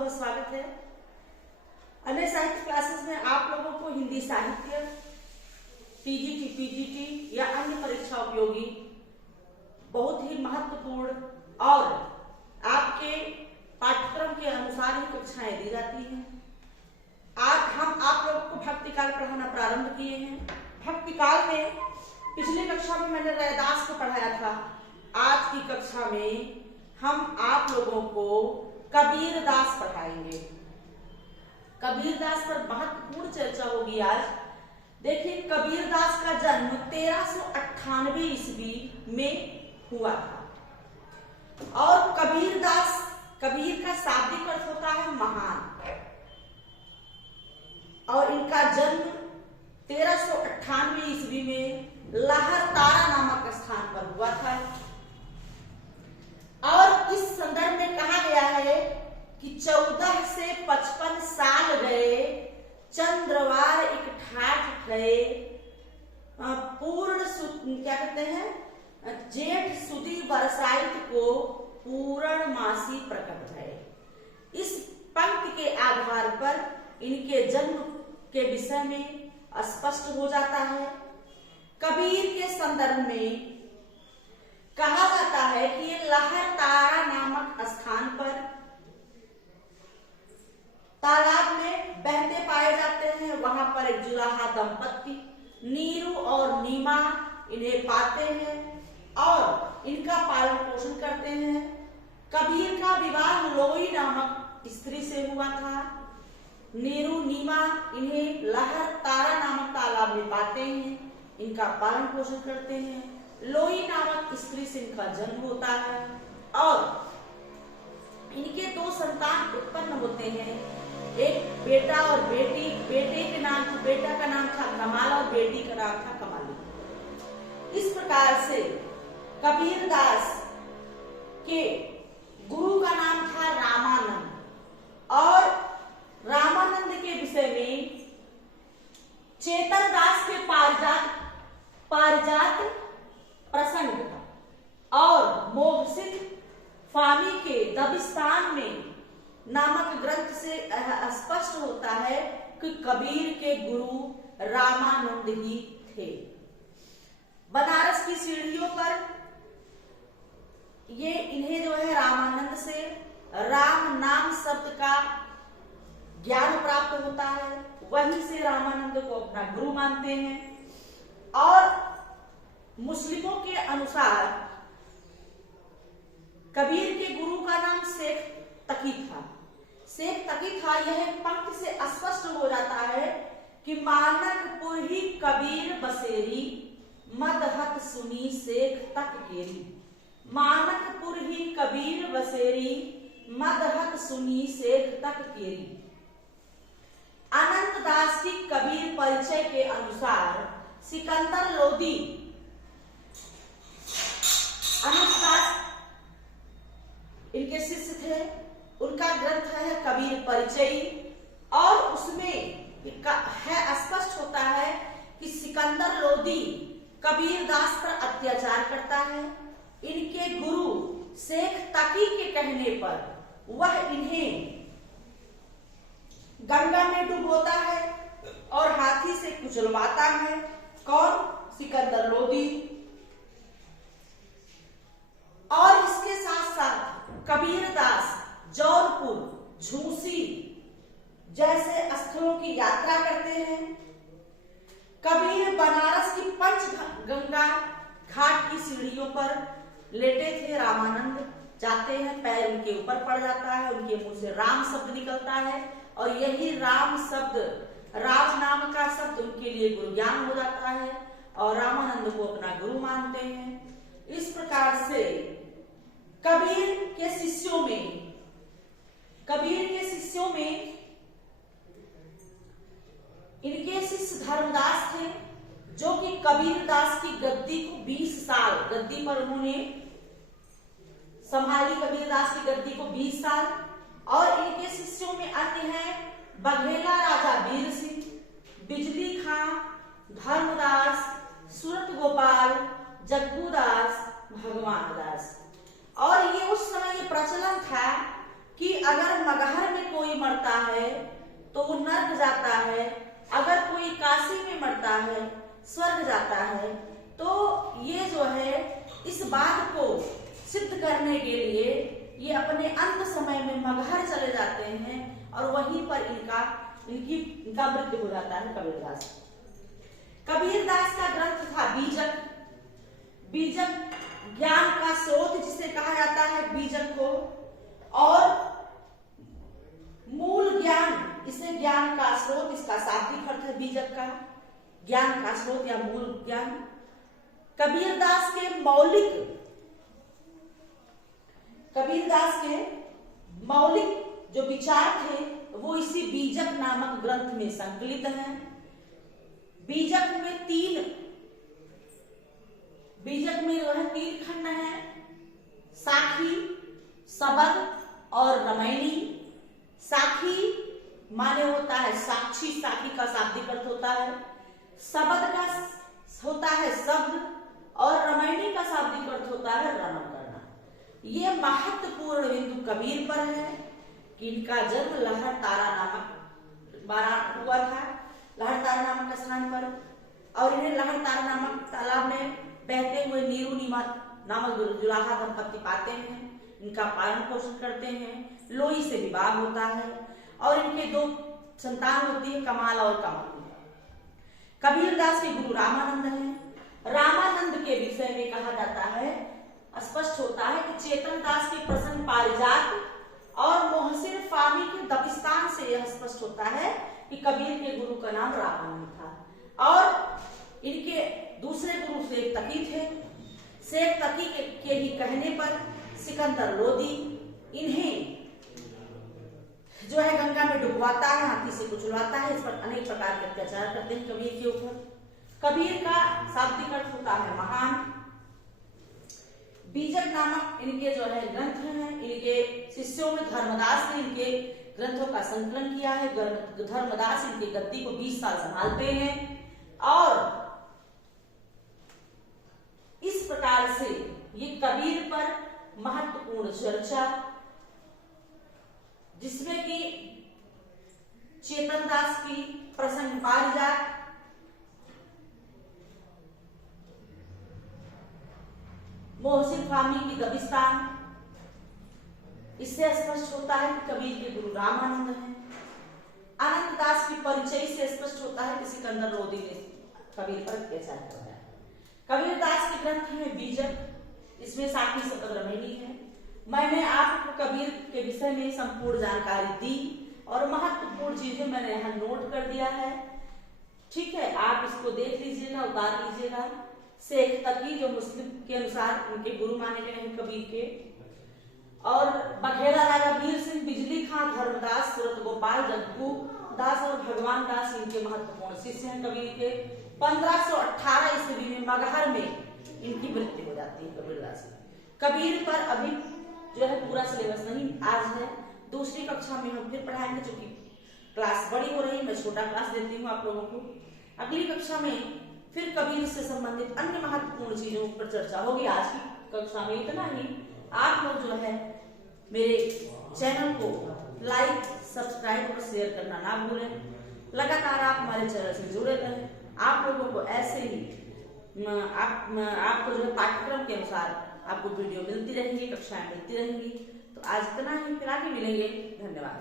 बहुत स्वागत है। अन्य साहित्य क्लासेस में आप लोगों को हिंदी साहित्य, टीजीटी, पीजीटी या अन्य परीक्षा उपयोगी बहुत ही महत्वपूर्ण और आपके पाठ्यक्रम के अनुसार ही कक्षाएं दी जाती हैं। आज हम आप लोगों को भक्ति काल पढ़ाना प्रारंभ किए हैं। भक्ति काल में पिछली कक्षा में मैंने रैदास को पढ़ाया था। आज की कक्षा में हम आप लोगों को कबीरदास पढ़ाएंगे। कबीरदास पर महत्वपूर्ण चर्चा होगी आज। देखिए, कबीरदास का जन्म 1398 ईस्वी में हुआ था और कबीरदास, कबीर का शाब्दिक अर्थ होता है महान, और इनका जन्म 1398 ईस्वी में लहरतारा नामक स्थान पर हुआ था। और इस संदर्भ में कहा गया है कि 14 से 55 साल गए, चंद्रवार एक ठाठ गए, पूर्ण क्या कहते हैं, जेठ सुदी बरसाइत को पूर्ण मासी प्रकट भये। इस पंक्ति के आधार पर इनके जन्म के विषय में स्पष्ट हो जाता है। कबीर के संदर्भ में कहा जाता है कि ये लहरतारा नामक स्थान पर तालाब में बहते पाए जाते हैं। वहां पर एक जुलाहा दंपत्ति नीरू और नीमा इन्हें पाते हैं और इनका पालन पोषण करते हैं। कबीर का विवाह लोई नामक स्त्री से हुआ था। नीरू नीमा इन्हें लहरतारा नामक तालाब में पाते हैं, इनका पालन पोषण करते हैं। लोई नामक स्त्री से इनका जन्म होता है और इनके 2 संतान उत्पन्न होते हैं, एक बेटा और बेटी। बेटा का नाम था कमाल और बेटी का नाम था कमाली। इस प्रकार से कबीरदास के गुरु का नाम था रामानंद और रामानंद के विषय में चेतन दास के पारिजात प्रसंग और मोहसित फामी के दबिस्तान में नामक ग्रंथ से स्पष्ट होता है कि कबीर के गुरु रामानंद ही थे। बनारस की सीढ़ियों पर ये इन्हें जो है रामानंद से राम नाम शब्द का ज्ञान प्राप्त होता है, वहीं से रामानंद को अपना गुरु मानते हैं। और मुस्लिमों के अनुसार कबीर के गुरु का नाम शेख तकी था। शेख तकी था, यह पंक्ति से स्पष्ट हो जाता है कि मानकपुर ही कबीर बसेरी, मदहत सुनी शेख तक केरी। मानकपुर ही कबीर बसेरी, मदहत सुनी शेख तक केरी। अनंत दास की कबीर परिचय के अनुसार सिकंदर लोदी, अनंत दास इनके शिष्य थे, उनका ग्रंथ है कबीर परिचय और उसमें है स्पष्ट होता है कि सिकंदर लोदी कबीरदास पर अत्याचार करता है। इनके गुरु शेख तकी के कहने पर वह इन्हें गंगा में डुबोता है और हाथी से कुचलवाता है। कौन? सिकंदर लोदी। और इसके साथ साथ कबीरदास जौनपुर, झूसी जैसे स्थलों की यात्रा करते हैं। कबीर बनारस की पंचगंगा घाट की सीढ़ियों पर लेटे थे। रामानंद जाते हैं, पैर उनके ऊपर पड़ जाता है, उनके मुंह से राम शब्द निकलता है और यही राम शब्द, राम नाम का शब्द उनके लिए गुरु ज्ञान हो जाता है और रामानंद को अपना गुरु मानते हैं। इस प्रकार से कबीर के शिष्यों में इनके शिष्य धर्मदास थे, जो कि कबीरदास की गद्दी को 20 साल गद्दी पर उन्होंने संभाली। कबीरदास की गद्दी को 20 साल। और इनके शिष्यों में अन्य हैं बघेला राजा वीर सिंह, बिजली खां, धर्मदास, सूरत गोपाल, जग्गूदास, भगवान दास। और ये उस समय ये प्रचलन था कि अगर मगहर में कोई मरता है तो वो नर्क जाता है, अगर कोई काशी में मरता है स्वर्ग जाता है। तो ये जो है इस बात को सिद्ध करने के लिए ये अपने अंत समय में मगहर चले जाते हैं और वहीं पर इनका मृत्यु हो जाता है। कबीरदास का ग्रंथ था बीजक। बीजक ज्ञान का स्रोत जिसे कहा जाता है बीजक को, और मूल ज्ञान, इसे ज्ञान का स्रोत, इसका शाब्दिक अर्थ है बीजक का, ज्ञान का स्रोत या मूल ज्ञान। कबीरदास के मौलिक जो विचार थे वो इसी बीजक नामक ग्रंथ में संकलित हैं। बीजक में जो है 3 खंड हैं, साखी, सबद और रामायणी। साखी माने होता है साक्षी, साखी का शाब्दिक अर्थ होता है। सबद का होता है शब्द, और रामायणी का शाब्दिक अर्थ होता है रमण करना। ये महत्वपूर्ण बिंदु कबीर पर है कि इनका जन्म लहरतारा नामक हुआ था, लहरतारा नामक स्थान पर, और इन्हें लहरतारा नामक तालाब में बहते हुए नीरू नीमा नामक जुलाहा दंपत्ति पाते हैं। इनका पालन पोषण करते हैं, लोई से विवाह होता है और इनके 2 संतान होती है, कमाल और कमल। कबीरदास के गुरु रामानंद हैं। रामानंद के विषय में कहा जाता है, स्पष्ट होता है कि चेतन दास के प्रसन्न पारिजात और मोहसिन फामी के दबिस्तान से यह स्पष्ट होता है कि कबीर के गुरु का नाम रामानंद था। और इनके दूसरे गुरु शेख तकी थे। शेख तकी के ही कहने पर सिकंदर लोदी इन्हें जो है गंगा में डुबवाता है, हाथी से कुचलवाता है, इस पर अनेक प्रकार के अत्याचार करते हैं कबीर के ऊपर। कबीर का शाब्दिक अर्थ होता है महान। बीजक नामक इनके जो है ग्रंथ हैं। इनके शिष्यों में धर्मदास ने इनके ग्रंथों का संकलन किया है। धर्मदास इनके गद्दी को 20 साल संभालते हैं और इस प्रकार से ये कबीर पर महत्वपूर्ण चर्चा, जिसमें कि चेतन दास की प्रसन्न पारिजात, मोहसिन फामी की दबिस्तान, इससे स्पष्ट होता है कि कबीर के गुरु रामानंद हैं। अनंत दास की परिचय से स्पष्ट होता है कि सिकंदर लोदी ने कबीर पर अत्याचार करवाया। कबीर दास के ग्रंथ में बीजक, इसमें साखी, सबद, रामायणी है। मैंने आपको कबीर के विषय में संपूर्ण जानकारी दी और महत्वपूर्ण चीजें मैंने यहाँ नोट कर दिया है। ठीक है, आप इसको देख लीजिएगा, उतार लीजिएगा। शेख तकी जो मुस्लिम के अनुसार उनके गुरु माने गए हैं कबीर के, और बघेड़ा राजा वीर सिंह, बिजली खां, धर्मदास, सूरत गोपाल, जग्गू दास और भगवान दास इनके महत्वपूर्ण शिष्य हैं कबीर के। 1518 ईस्वी में मगहर में इनकी मृत्यु हो जाती है कबीरदास की। कबीर पर अभी जो है पूरा सिलेबस नहीं आज है, दूसरी कक्षा में हम फिर पढ़ाएंगे, जो कि क्लास बड़ी हो रही है, मैं छोटा क्लास देती हूँ आप लोगों को। अगली कक्षा में फिर कबीर से संबंधित अन्य महत्वपूर्ण चीजों पर चर्चा होगी। आज की कक्षा में इतना ही। आप लोग जो है मेरे चैनल को लाइक, सब्सक्राइब और शेयर करना ना भूलें। लगातार आप हमारे चैनल से जुड़े रहें। आप लोगों को ऐसे ही आपको जो है पाठ्यक्रम के अनुसार आपको वीडियो मिलती रहेंगी, कक्षाएं मिलती रहेंगी। तो आज इतना ही, फिर आगे मिलेंगे। धन्यवाद।